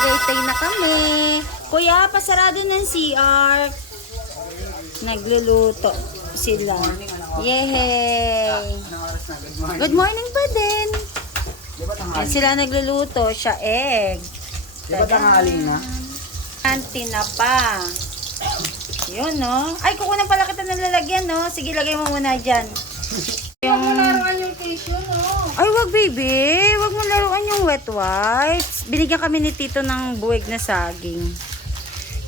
Tagaytay na kami. Kuya, pasarado ng CR. Nagluluto sila. Yehey! Good morning pa din. Yan sila nagluluto. Siya egg. Di ba tanghali na? Tinapa. Yun, no? Ay, kukunan pala kita ng lalagyan, no? Sige, lagay mo muna dyan. Huwag mo laruan yung tissue, no? Ay, wag, baby. Wag mo laruan yung wet wipes. Binigyan kami ni Tito ng buwig na saging.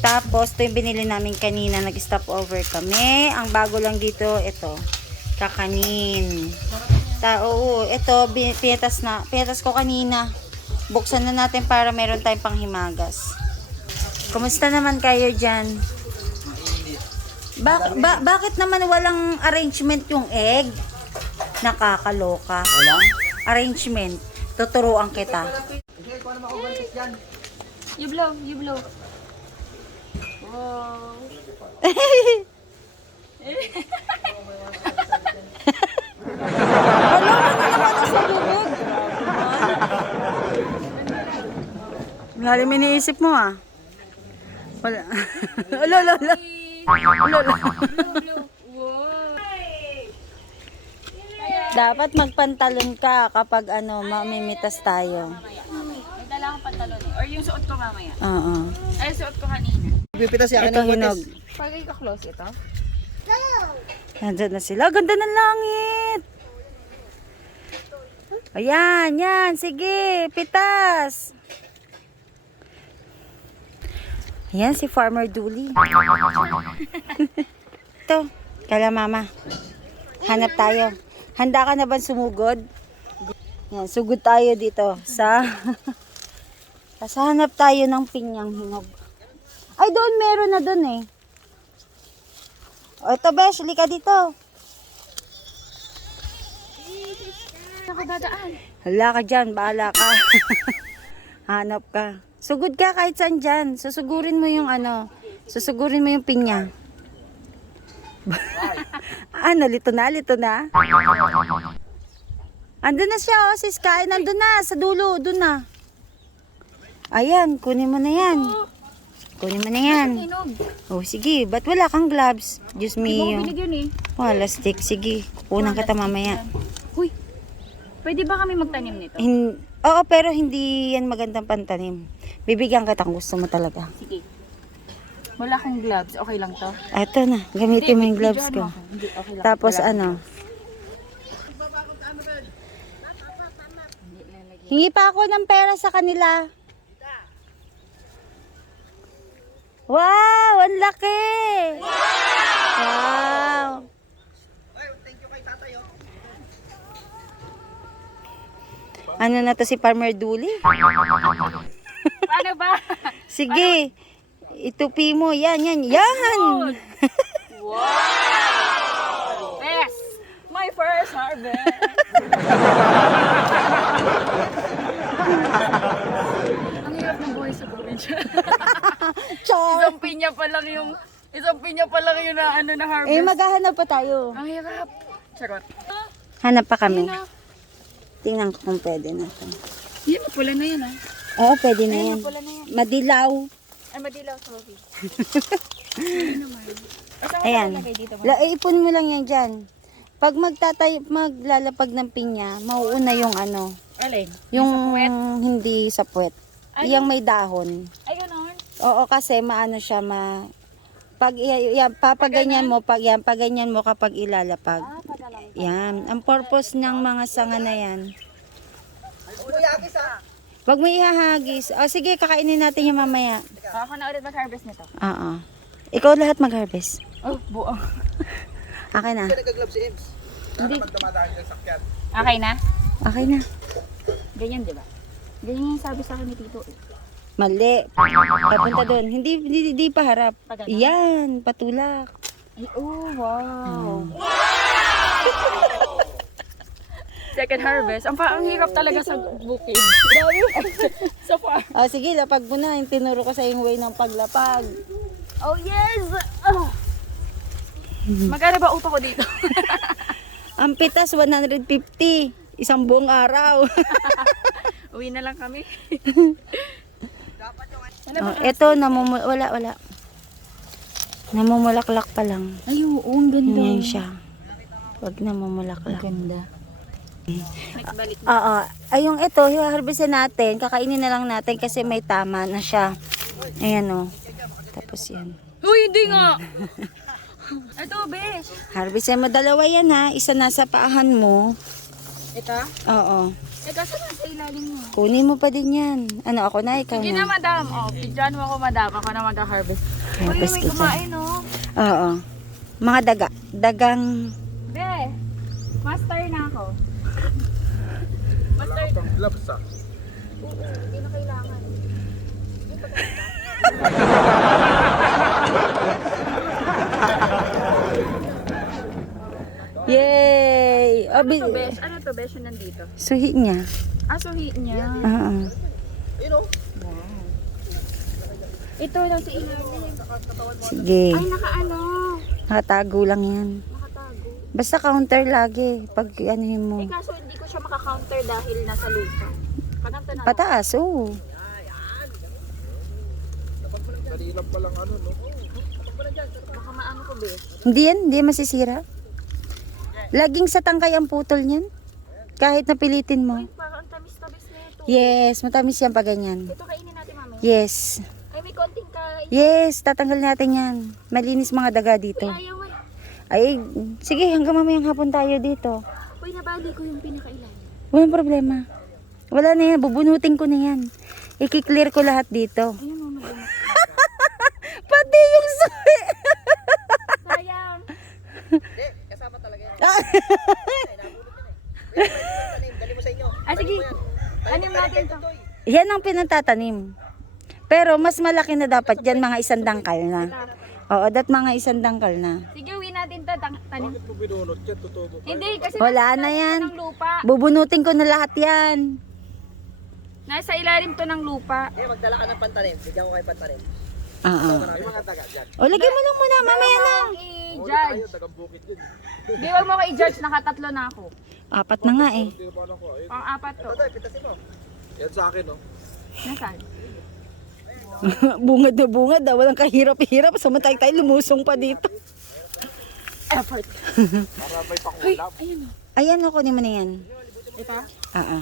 Tapos, ito yung binili namin kanina. Nag-stop over kami. Ang bago lang dito, ito. Kakanin. Oo, ito, pinatas ko kanina. Buksan na natin para meron tayong panghimagas. Kumusta naman kayo dyan? Bakit naman walang arrangement yung egg? Nakakaloka. Walang? Arrangement. Tuturuan kita. Sige, kung ano makubantis dyan. You blow, you blow. Wow. Lalim iniisip mo ah. Wala. Lolo. Dapat magpantalon ka kapag mamimitas tayo. May dala akong pantalon eh. Or yung suot ko mamaya. Oo. Ay, suot ko kanina. Pipitas siya Ito hinog. Pag i-close ito. Nandyan na sila. Ganda ng langit. Ayan, yan. Sige, pitas. Ayan si Farmer Dooley. Ito, kala mama. Hanap tayo. Handa ka na ba sumugod? Yan, sugod tayo dito sa hanap tayo ng pinyang hinog. Ay, doon meron na doon eh. O, ito besh, ka dito. Ako dadaan. Hala ka dyan, bahala ka. Hanap ka. Sugod ka kahit saan dyan. Susugurin mo yung pinya. Lito na. Andun na siya, oh, sis Kai. Nandun na, sa dulo, dun na. Ayan, kunin mo na yan. Hinog. Oh, sige, ba't wala kang gloves? Diyos Hindi mo me. ko binigyan eh. Wala stick, sige. Kukunan kita mamaya. Huy. Pwede ba kami magtanim nito? Oo, pero hindi yan magandang pantanim. Bibigyan kita kung gusto mo talaga. Sige. Wala akong gloves. Okay lang to? Ito na, gamitin mo yung gloves Videohan ko. mo ako. Hindi, okay lang. Tapos Wala. Hingi pa ako ng pera sa kanila. Wow, ang laki! Wow! Thank you kay tatay. Ano na to si Farmer Dooley? Paano ba? Sige, itupi mo. Yan. Wow! Best! My first harvest! Ang hirap ng buhay sa probinsya. Char! Isang pinya pa lang yung na harvest. Maghahanap pa tayo. Ang hirap. Charot. Hanap pa kami. Ayun na. Tingnan ko kung pwede na to. Yan, pula na yan ah. Oo, pwede na yan. Pula na yan. Madilaw. Ay, madilaw, sorry. Ayan. Ipon mo lang yan dyan. Pag maglalapag ng pinya, mauuna yung Alin? yung Sa puwet? hindi sa puwet. Ay. Yung may dahon. Ay, gano'n. Oo, kasi siya pag papaganyan mo, paganyan mo kapag ilalapag. Padalang. Yan, ang purpose ng mga sanga na yan. Kuyagis Wag mo ihahagis. O sige, kakainin natin yung mamaya. Ako na ulit mag-harvest nito. Oo. Ikaw lahat mag-harvest. Oh, buo. Okay na. Nag-gloves si Ems. Hindi. Pag dumadaan dyan sakyan. Okay na? Okay na. Ganyan, di ba? Ganyan yung sabi sa akin ni Tito eh. Mali. Papunta doon. Hindi pa harap. Pagano? Yan, patulak. Ay, oh, wow. Second harvest. Ang hirap talaga sa bukid. Sa farm. O sige, lapag mo na. Yung tinuro ko sa yung way ng paglapag. Oh, yes! Oh. Magkano ba upa ko dito? Ang pitas, 150. Isang buong araw. Uwi na lang kami. Dapat Oh, ito, wala. Namumulaklak pa lang. Ay, oo, ang ganda. Yan siya. Huwag namumulaklak. Ganda. Nagbalik. Oo. Ay, yung ito, harvestin natin. Kakainin na lang natin kasi may tama na siya. Ayan o. Tapos yan. Uy, hindi nga! Ito, besh. Harvestin mo dalawa yan ha. Isa nasa paahan mo. Ito? Oo. Kaso nasa ilalim mo. Kunin mo pa din yan. Ano, ako na, ikaw Sige na, na. madam. Oh, pidyan mo ako, madam. Ako na mag-harvest. Uy, Harvest may kita. kumain, oh. Oo. Mga daga. Dagang... Be, master na ako. Master na. Gloves ah. Hindi na kailangan. Yay! Oh, Ano to, besh? Ano to, besh, yung nandito? suhi niya. Ah, suhi niya. Oo. Yun o. Ito lang sa ilalim. Sige. Ay, nakaano. Nakatago lang yan. Nakatago. Basta counter lagi. Pag anuhin mo. Eh, kaso hindi ko siya maka-counter dahil nasa lupa. Kanang tanaw. Pataas, oo. Kanina pa lang ano, no? Baka maano ko, besh. Hindi masisira. Laging sa tangkay ang putol niyan. Kahit napilitin mo. Uy, parang ang tamis-tamis na ito. Yes, matamis yan pag ganyan. Ito kainin natin, mami. Yes. Ay, may konting kain. Yes, tatanggal natin yan. Malinis mga daga dito. Uy, ayaw eh. Ay, sige, hanggang mamayang hapon tayo dito. Uy, nabali ko yung pinakailan. Walang problema. Wala na yan, bubunutin ko na yan. I-clear ko lahat dito. Ayun, mama. Dumat. Pati yung suhi. Sayang. Hindi, kasama talaga yan. Dali mo sa inyo. Ah, sige. Tanim natin to. Yan ang pinatatanim. Pero mas malaki na dapat yan, mga isang dangkal na. Oo, mga isang dangkal na. Sige, uwi natin to. Tanim. Bakit mo binunot yan? Tutubo ka. Hindi, kasi Wala nasa na ilalim yan. to ng lupa. Bubunutin ko na lahat yan. Nasa ilalim to ng lupa. Eh, magdala ka ng pantanim. Bigyan ko kayo pantanim. Oo. May mga daga dyan. O, lagyan mo lang muna, mamaya na. Tayo, I-judge. dagang bukid yun. Di, wag mo ko i-judge. Nakatatlo na ako. 4 na nga eh. Hindi naman ako. Ayun. Pang-apat to. Ito tayo, pitasin mo. Yan sa akin, no? Nasaan? Bungad na bungad daw. Walang kahirap-hirap. Samantay tayo lumusong pa dito. Effort. Para may pakulap. Ayun o. Ayan, ako ni mo na yan. Ito? Oo.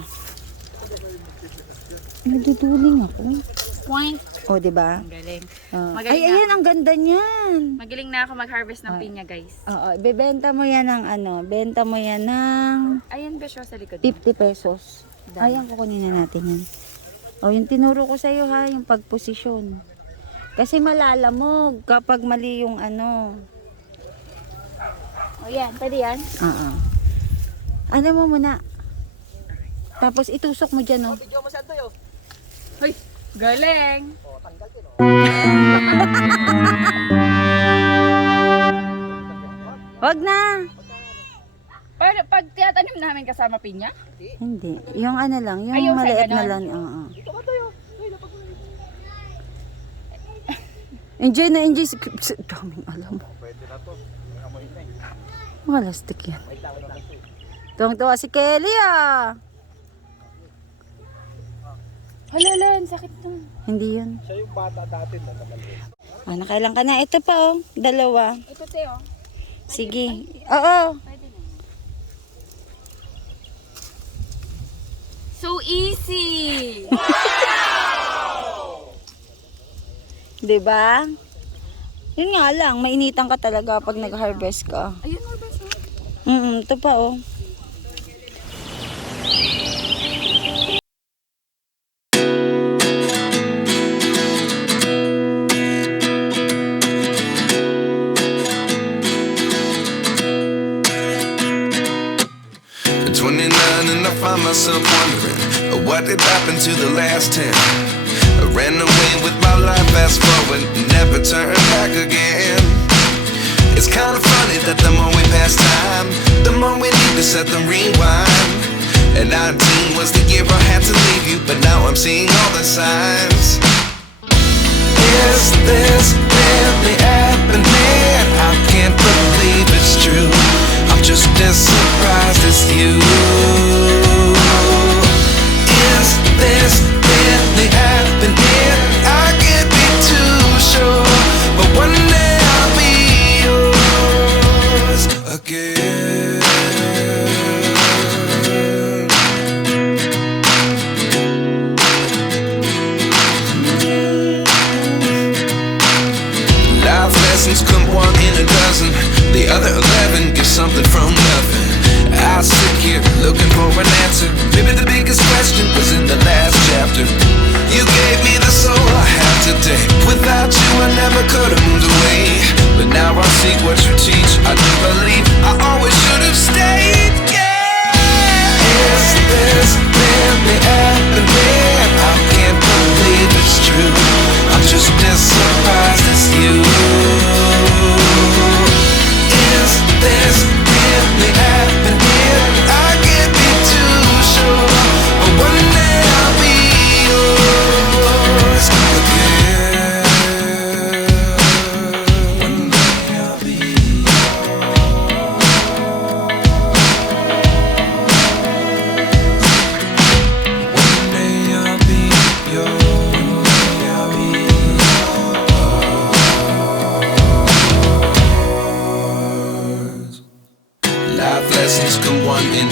Nagduduling ako. Point. O, diba? Ang galing. Oh. Magaling Ay, na. ayan, ang ganda niyan. Magaling na ako mag-harvest ng pinya, guys. Oo, bebenta mo yan ng ano, benta mo yan ng Ayan ba siya sa likod? 50 pesos. Ayan, kukunin na natin yan. O, yung tinuro ko sa'yo ha, yung pagposisyon. Kasi malalamog kapag mali yung ano. O yan, pwede yan. Oo. Ano mo muna. Tapos itusok mo dyan, oh. Video mo sa ito, yo. Hoy, galing. O, tanggal din, o. Wag na. Pag tiyatanim namin kasama pinya? Hindi. Yung ano lang, yung Ay, yung sa maliit na ganon. lang. Oo. Dito ka tayo. Enjoy na enjoy. Daming alam mo. Pwede na to. May amoy na eh. Mga lastik yan. Wait lang. Tuwang-tuwa si Kelly ah. Halala, ang sakit to. Hindi yun. Siya yung bata dati na naman. Ah, nakailang ka na. Ito pa oh. Dalawa. Ito, Teo. Sige. Oo. Pwede na. So easy! Diba? Yun nga lang, mainitan ka talaga pag nag-harvest ka. Ayun, harvest mo. Ito pa oh. At 29 and I find myself wondering what did happen to the last 10. I ran away with my life, fast forward, never turn back again. It's kind of funny that the more we pass time, the more we need to set the rewind. And 19 was the year I had to leave you, but now I'm seeing all the signs. Is this really happening? I can't believe it's true. I'm just as surprised as you. Is this really happening? I can't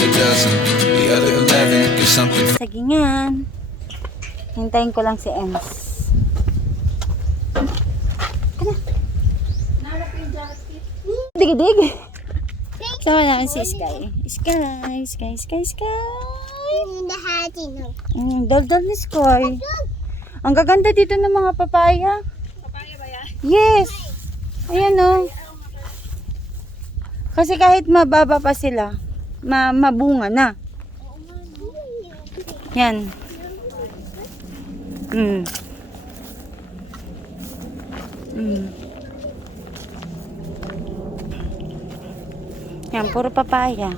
a dozen. The other 11 get something from Sagingan. Hintayin ko lang si Ems. Dig-dig. Sama namin si Sky. Sky. Dal-dal ni Sky. Ang gaganda dito ng mga papaya. Papaya ba yan? Yes. Ayan o. Kasi kahit mababa pa sila, mabunga na. Yan. Yan, puro papaya.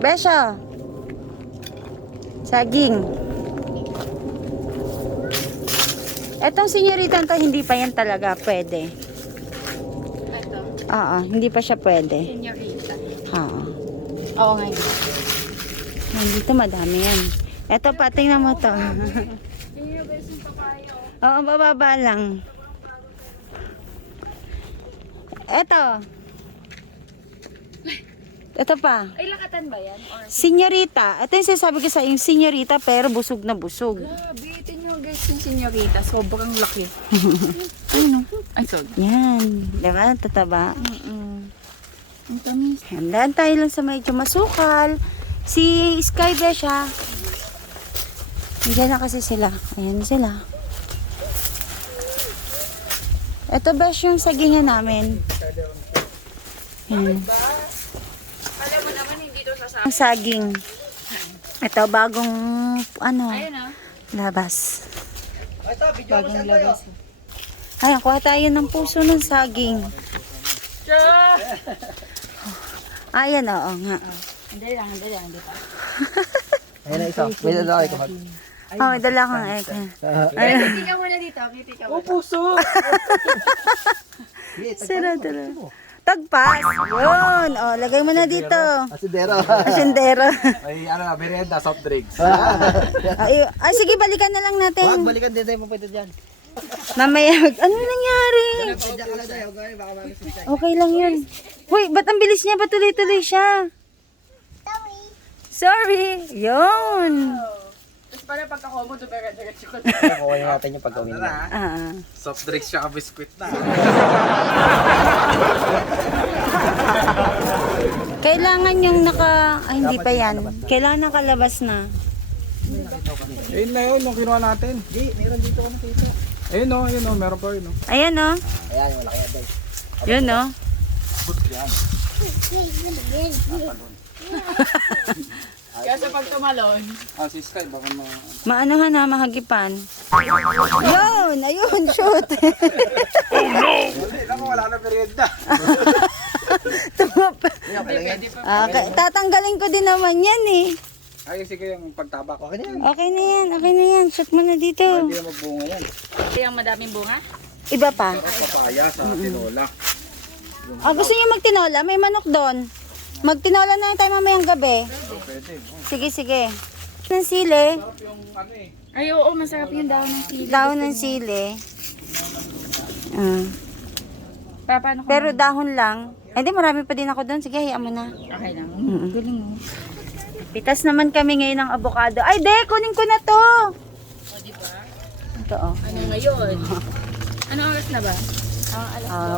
Besha. Saging. Etong senyorita to, hindi pa yan talaga pwede. Ito. Oo, hindi pa siya pwede. Senyorita. Oo. Oo nga yun. Nandito madami yan. Eto pa, tingnan mo to. Yung best yung papaya. Oo, bababa lang. Eto. Ito pa. Ay, lakatan ba yan? Or... Senyorita. Ito yung sinasabi ko sa yung senyorita pero busog na busog. Grabe, tingnan guys yung senyorita. Sobrang laki. Ano? Ay, sorry. Yan. Diba? Tataba. Ang tamis. Handaan tayo lang sa medyo masukal. Si Sky Besha. Diyan na kasi sila. Ayan sila. Ito Besh yung sagingan namin. Ayan. Alam mo naman, hindi to sasama. Ang saging. Ito bagong Ayun ah. labas. Bagong labas. Ay, kuha tayo ng puso ng saging. Ayan, oo nga. Hindi lang. Hindi pa. Ayun na isa. May lalaki ko. Oh, may dala kang egg. Kitik ka muna dito. Kitik ka muna. Puso! Sarado. Tagpas. Yun. O, lagay mo na dito. Asidero. Asindero. May ano na, merienda, soft drinks. Ay, sige, balikan na lang natin. Balikan din tayo mo pwede dyan. Mamaya, ano nangyari? Diyan ka lang tayo, okay? Baka mamisip tayo. Okay lang yun. Uy, ba't ang bilis niya? Ba't tuloy-tuloy siya? Sorry. Yun. Tapos para pagka-homo, diretso ko. Kukuha natin yung pagkawin na. Soft drinks siya ka biskwit na. Kailangan yung hindi pa yan. Kailangan nakalabas na. Ayun na yun, yung kinuha natin. Di, meron dito kami dito. Ayun o, meron pa yun o. Ayan, o. Ayan, malaki yan guys. Yun, o. Yan. Kasi pag tumalon. Si Sky, baka Maanohan na, mahagipan. Yun, ayun, shoot. Hindi, lang wala na merienda. Tatanggalin ko din naman yan, eh. Ay, sige yung pagtabak. Okay na yan. Okay na yan. Shoot mo na dito. Hindi na magbunga yan. Ito yung madaming bunga. Iba pa. Papaya sa tinola. Gusto niyo magtinola? May manok doon. Magtinola na tayo mamayang gabi. Pwede. Sige. Ng sili. Yung ano eh. Ay, oo, masarap yung daon ng sili. Dahon ng sili. Paano ko? Pero dahon lang. Hindi, marami pa din ako doon. Sige, hayaan mo na. Okay lang. Galing mo. Pitas naman kami ngayon ng avocado. Ay, de, kunin ko na to. O, di ba? Ito, oh. Ano ngayon? Anong oras na ba?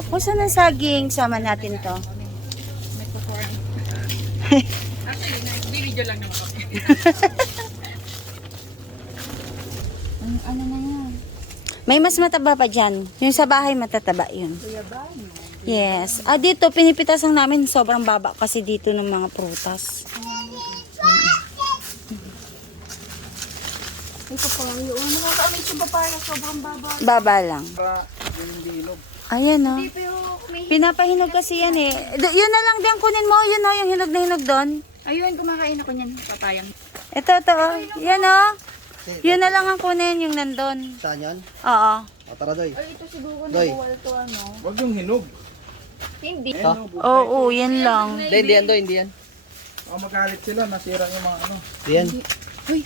Puso ng saging. Sama natin to. May kukuran. Actually, nag-video lang naman kami. Ano na yan? May mas mataba pa dyan. Yung sa bahay matataba yun. Yes. Dito, pinipitasan namin sobrang baba kasi dito ng mga prutas. Ay, papaya. Oo, nakaka-amaze yung papaya. Sobrang baba. Baba lang. Yung bilog. Ayan, oh. Pero may... Pinapahinog kasi yan, eh. Yun na lang din kunin mo. Yun, oh, yung hinog na hinog doon. Ayun, kumakain ako niyan. Papayang. Ito, oh. Yan, oh. Yun na lang ang kunin, yung nandun. Saan yan? Oo. O, tara doy. Ay, ito siguro Doy. nabuwal to ano. Huwag yung hinog. Hindi. Oo, yan lang. Hindi yan doy, hindi yan. Magalit sila, nasira yung mga ano. Hindi yan. Uy.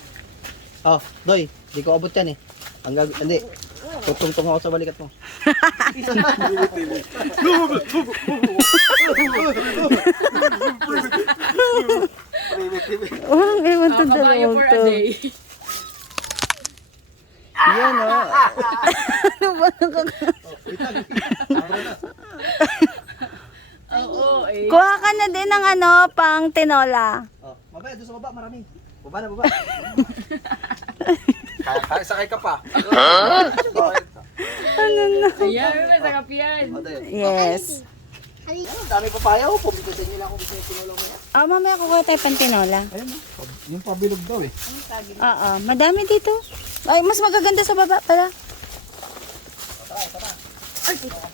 Oh, doy, di ko abot yan eh. Hindi. Tutungtong ako sa balikat mo. Walang ewan to Kabayo dalawang for a to. day. Yan o. Ano ba Oo, eh. Kuha ka na din ng ano, pang tinola. Oh, mabaya, doon sa baba, marami. Baba na, baba. Kaya sakay ka pa. Ayan, may sakap yan. O, tayo. Yes. Ang dami papaya ko. Pumikusin nyo lang kung gusto nyo tinulong mo yan. Ah, mamaya kukuha tayo pang tinola. Ayun o. Yung pabilog daw eh. Oo, madami dito. Ay, mas magaganda sa baba pala.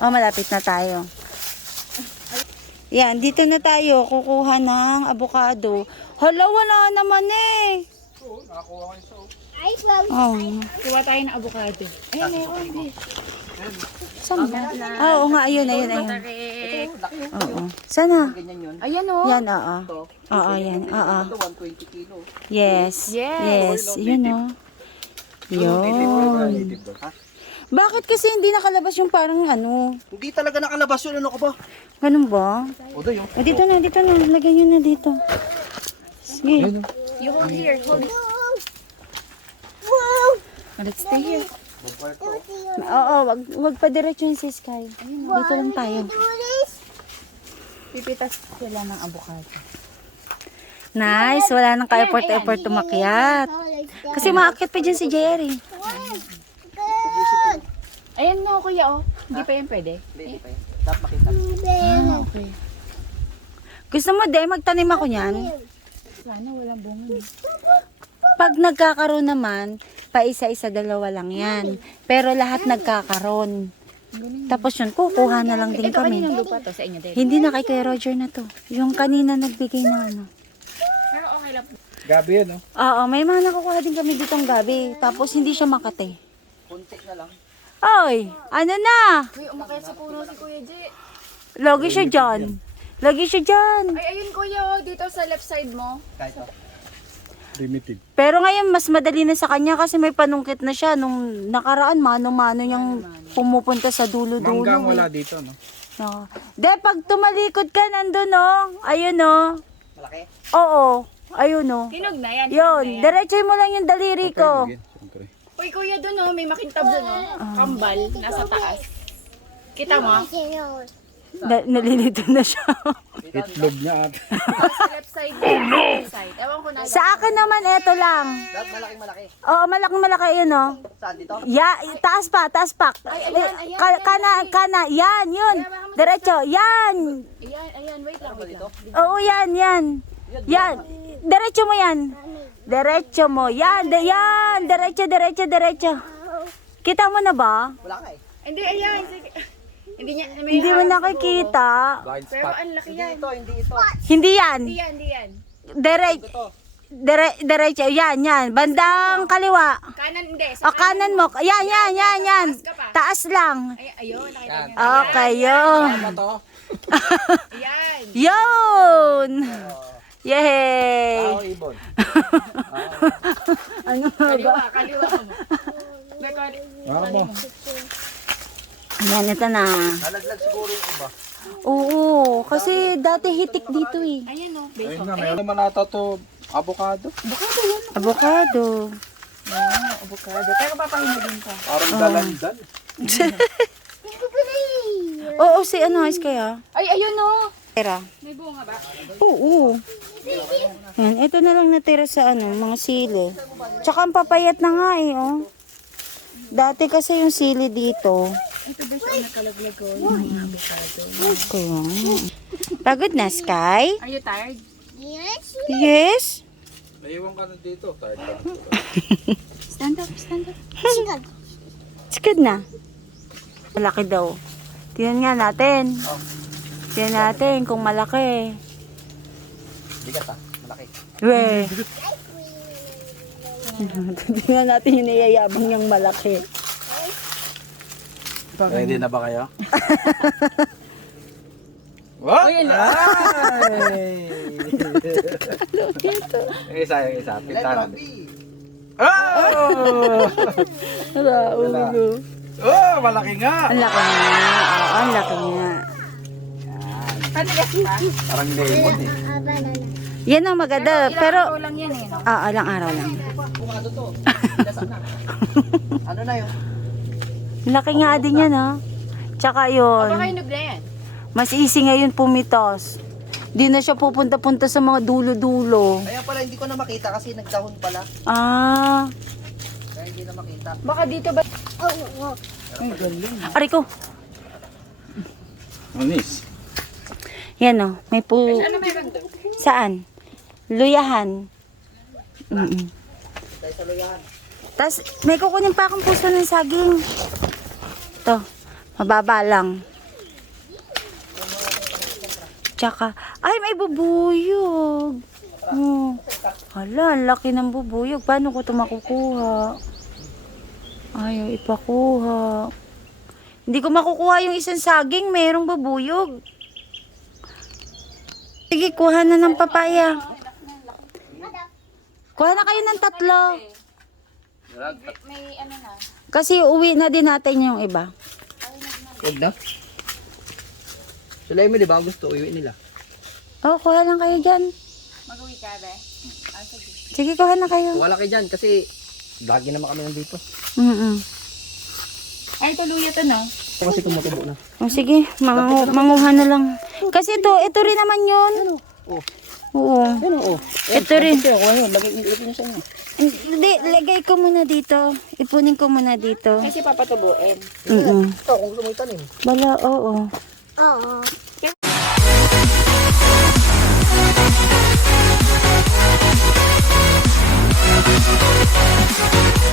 Oh, malapit na tayo. Yan, dito na tayo. Kukuha ng avocado. Hala, wala naman eh. Oo, nakakuha ko isa. Oh. Kuha tayo ng avocado. Ayun, meron din. Saan ba? Ah, oo nga, ayun. Tarik. Oo. Sana? Ganyan yun. Ayan o. Yan, oo. Ito. Oo, yan. Oo. Ito, 120 kilo. Yes. Yes. Yes. Yun, oh. Yun. Bakit kasi hindi nakalabas yung parang ano? Hindi talaga nakalabas yun. Ano ka ba? Ganun ba? O, doon yun. O, dito na. Lagyan nyo na dito. Sige. Ayun o. You hold here, hold it. Let's stay here. Oo, wag pa diretso yung si Sky. Dito lang tayo. Pipitas sila ng avocado. Nice. Wala nang ka-effort tumakyat. Kasi maakyat pa dyan si Jerry. Ayan no, kuya oh. Hindi pa yan pwede. Hindi pa yun. Dapat makita. Okay. Gusto mo, de, magtanim ako niyan? Sana walang bunga. Pag nagkakaroon naman, pa isa-isa, dalawa lang yan. Pero lahat nagkakaroon. Tapos yun, kukuha na lang din Ito kaninang kami. lupa to sa inyo din. Hindi na kay Kuya Roger na to. Yung kanina nagbigay na ano. Pero okay lang. Gabi yan o. Oo, may mga nakukuha din kami ditong gabi. Tapos hindi siya makate. Kunti na lang. Oy, ano na? Uy, umakyat sa puno si Kuya J. Lagi siya dyan. Lagi siya dyan. Ay, ayun kuya oh. Dito sa left side mo. Kahit ito. Limited. Pero ngayon, mas madali na sa kanya kasi may panungkit na siya. Nung nakaraan, mano-mano niyang pumupunta sa dulo-dulo. Manggang wala dito no. No. De, pag tumalikod ka, nandun, no? Ayun, no? Malaki. Oo. Ayun, no? Hinog na yan. Yun. Diretso mo lang yung daliri ko. Siyempre. Uy, kuya doon oh. May makintab doon oh. Kambal. Nasa taas. Kita mo? Nalilito na siya. Itlog niya at. Sa left side. Oh no! Side. Ewan ko na. Sa akin naman, eto lang. Dapat malaki. Oo, malaki yun, no? Saan dito? Taas pa. Ay, ayan, Kana. Yan, yun. Diretso. Yan. Ayan. Wait lang. Oo, yan. Diretso mo yan. Diretso mo. Yan. Diretso. Kita mo na ba? Wala ka eh. Hindi, ayan. Sige. Hindi niya. May Hindi mo nakikita. Blind Pero spot. ang laki Hindi yan. ito, hindi ito. Hindi yan. Hindi yan. Ito. Diretso. Yan. Bandang kaliwa. Kanan, hindi. O, kanan mo. Yan. Taas lang. Ay, ayun. Nakita niyo. Okay, yun. Ano to? Ayan. Yun! Yay! Tao ibon. Ano Kaliwa mo. Ano mo? Yan, ito na. Nalaglag siguro yung iba. Oo, kasi dati hitik dito eh. Ayan o. Ayun nga, mayroon naman ata to avocado. Avocado. Avocado. Pero papahinugin ka. Parang dalandan. Oo, si ano, is kaya? Ay, ayun o. Tira. May bunga ba? Oo. Yan, ito na lang natira sa ano, mga sili. Tsaka ang papayat na nga eh, oh. Dati kasi yung sili dito. Ito ba siya nakalaglag ko? Yung avocado. Kaya. Pagod na, Sky? Are you tired? Yes? Naiwan ka na dito. Tired ka. Stand up. Sikad na. Malaki daw. Tingnan nga natin. Tingnan natin kung malaki. Bigat ah, malaki. We. Tingnan natin yung niyayabang niyang malaki. Ready na ba kayo? What? Ay! Yung isa. Ilan Pintahan. grabe. Oh! Raulo. Oh! malaki nga. Ang laki nga. Oo, ang laki nga. Panigas pa. Parang lemon eh. Yan ang maganda. Pero, lang yan eh. No? ilang araw lang. Bukado to. Dasal na. Ano na yun? Laki nga din yan, ha? Tsaka yun, Baka hinog na yan. mas easy ngayon pumitos. Di na siya pupunta-punta sa mga dulo-dulo. Kaya pala hindi ko na makita kasi nagdahon pala. Ah, Kaya hindi na makita. Baka dito ba? aray ko. Anis. Yan, oh. May Ano meron doon? Saan? Luyahan. Dahil sa luyahan. Tapos, may kukunin pa akong puso ng saging. Ito. Mababa lang. Tsaka, ay, may bubuyog. Oh. Hala, ang laki ng bubuyog. Paano ko ito makukuha? Ayaw ipakuha. Hindi ko makukuha yung isang saging. Mayroong bubuyog. Sige, kuha na ng papaya. Kuha na kayo ng 3. May ano na. Kasi uwi na din natin yung iba. Huwag na. Sila mo, di ba? Gusto uwi nila. Oh, kuha lang kayo dyan. Mag-uwi ka ba? Sige, kuha na kayo. Wala kayo dyan kasi lagi naman kami nandito. Ay, tuluya to, no? Kasi tumutubo na. Oh, sige, manguha na lang. Kasi ito rin naman yun. Oo. Ano, oh. Ito rin. Kasi ako, ano, lagay nyo sa inyo. Hindi, lagay ko muna dito. Ipunin ko muna dito. Kasi papatubuin. Mm-mm. Ito, kung gusto mo itanim. Bala, oo.